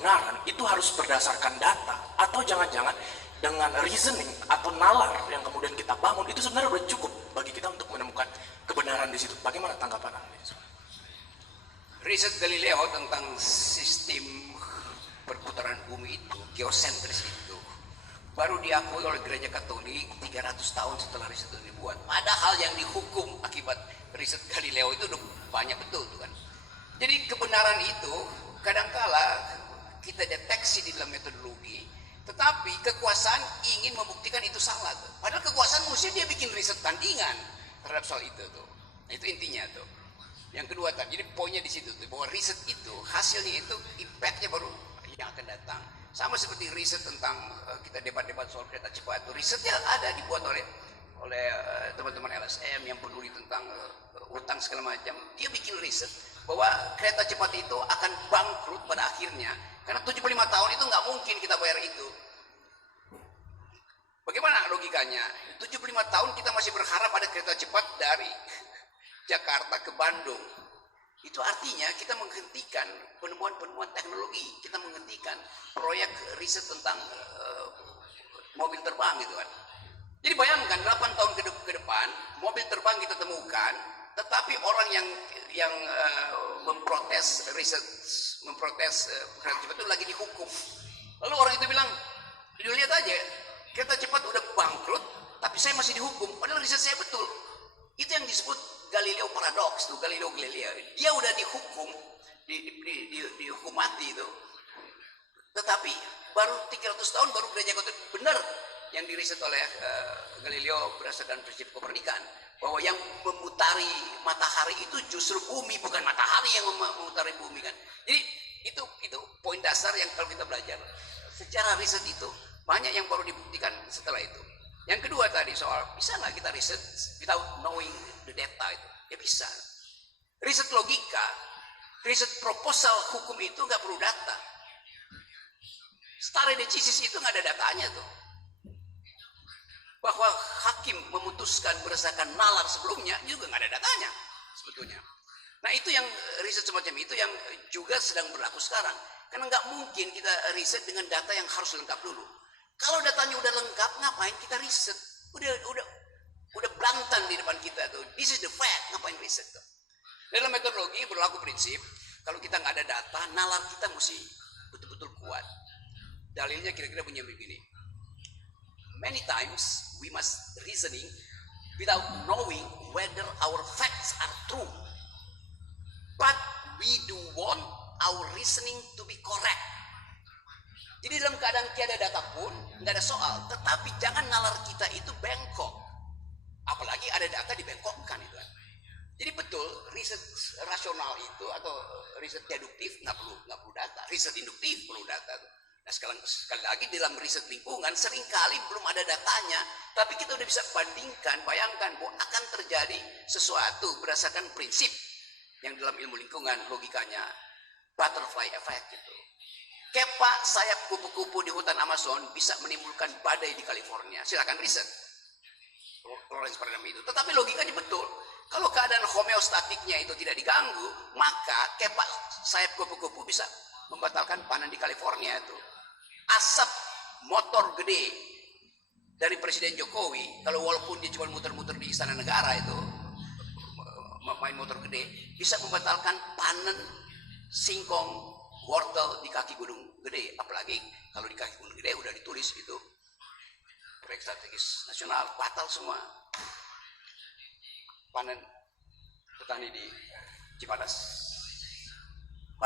kebenaran itu harus berdasarkan data, atau jangan-jangan dengan reasoning atau nalar yang kemudian kita bangun itu sebenarnya udah cukup bagi kita untuk menemukan kebenaran di situ. Bagaimana tanggapan Anda? Riset Galileo tentang sistem perputaran bumi itu, geosentris itu, baru diakui oleh gereja Katolik 300 tahun setelah riset itu dibuat. Padahal yang dihukum akibat riset Galileo itu udah banyak betul tuh kan. Jadi kebenaran itu kadangkala kita deteksi di dalam metodologi, tetapi kekuasaan ingin membuktikan itu salah tuh. Padahal kekuasaan mesti dia bikin riset tandingan terhadap soal itu tuh. Nah, itu intinya tuh. Yang kedua tadi, jadi poinnya di situ tuh, bahwa riset itu hasilnya itu impactnya baru yang akan datang. Sama seperti riset tentang kita debat-debat soal kereta cepat itu, risetnya ada dibuat oleh teman-teman LSM yang peduli tentang utang segala macam. Dia bikin riset bahwa kereta cepat itu akan bangkrut pada akhirnya karena 75 tahun itu nggak mungkin kita bayar itu. Bagaimana logikanya? 75 tahun kita masih berharap ada kereta cepat dari Jakarta ke Bandung. Itu artinya kita menghentikan penemuan-penemuan teknologi, kita menghentikan proyek riset tentang mobil terbang gitu kan. Jadi bayangkan 8 tahun ke depan mobil terbang kita temukan, tetapi orang yang memprotes riset, memprotes kereta cepat itu lagi dihukum. Lalu orang itu bilang, lihat aja, kereta cepat udah bangkrut, tapi saya masih dihukum. Padahal riset saya betul. Itu yang disebut Galileo paradoks tuh, Galileo Galilei. Dia udah dihukum, dihukum mati itu. Tetapi baru 300 tahun baru gereja Katolik benar yang diriset oleh Galileo berdasarkan prinsip Kopernikan, bahwa yang memutari matahari itu justru bumi, bukan matahari yang memutari bumi kan. Jadi itu poin dasar yang kalau kita belajar secara riset itu banyak yang baru dibuktikan setelah itu. Yang kedua tadi soal bisa nggak kita riset without knowing the data itu? Ya bisa. Riset logika, riset proposal hukum itu nggak perlu data. Stare decisis itu nggak ada datanya tuh. Bahwa hakim memutuskan berdasarkan nalar sebelumnya juga nggak ada datanya sebetulnya. Nah itu yang riset semacam itu yang juga sedang berlaku sekarang. Karena nggak mungkin kita riset dengan data yang harus lengkap dulu. Kalau datanya udah lengkap, ngapain kita riset? Udah blantan di depan kita tuh. This is the fact, ngapain riset tuh? Dalam metodologi berlaku prinsip, kalau kita nggak ada data, nalar kita mesti betul-betul kuat. Dalilnya kira-kira punya begini. Many times we must reasoning without knowing whether our facts are true. But we do want our reasoning to be correct. Jadi dalam keadaan tiada data pun nggak ada soal, tetapi jangan nalar kita itu bengkok. Apalagi ada data dibengkokkan itu. Jadi betul riset rasional itu atau riset deduktif nggak perlu data, riset induktif perlu data. Nah sekali lagi dalam riset lingkungan seringkali belum ada datanya, tapi kita udah bisa bandingkan, bayangkan bahwa akan terjadi sesuatu berdasarkan prinsip yang dalam ilmu lingkungan logikanya butterfly effect gitu. Kepak sayap kupu-kupu di hutan Amazon bisa menimbulkan badai di California. Silakan riset. Lawrence Pardam itu. Tetapi logikanya betul. Kalau keadaan homeostatiknya itu tidak diganggu, maka kepak sayap kupu-kupu bisa membatalkan panen di California itu. Asap motor gede dari Presiden Jokowi, kalau walaupun dia cuma muter-muter di Istana Negara itu, main motor gede, bisa membatalkan panen singkong wortel di kaki gunung gede. Apalagi kalau di kaki gunung gede udah ditulis itu proyek strategis nasional, batal semua panen petani di Cipanas.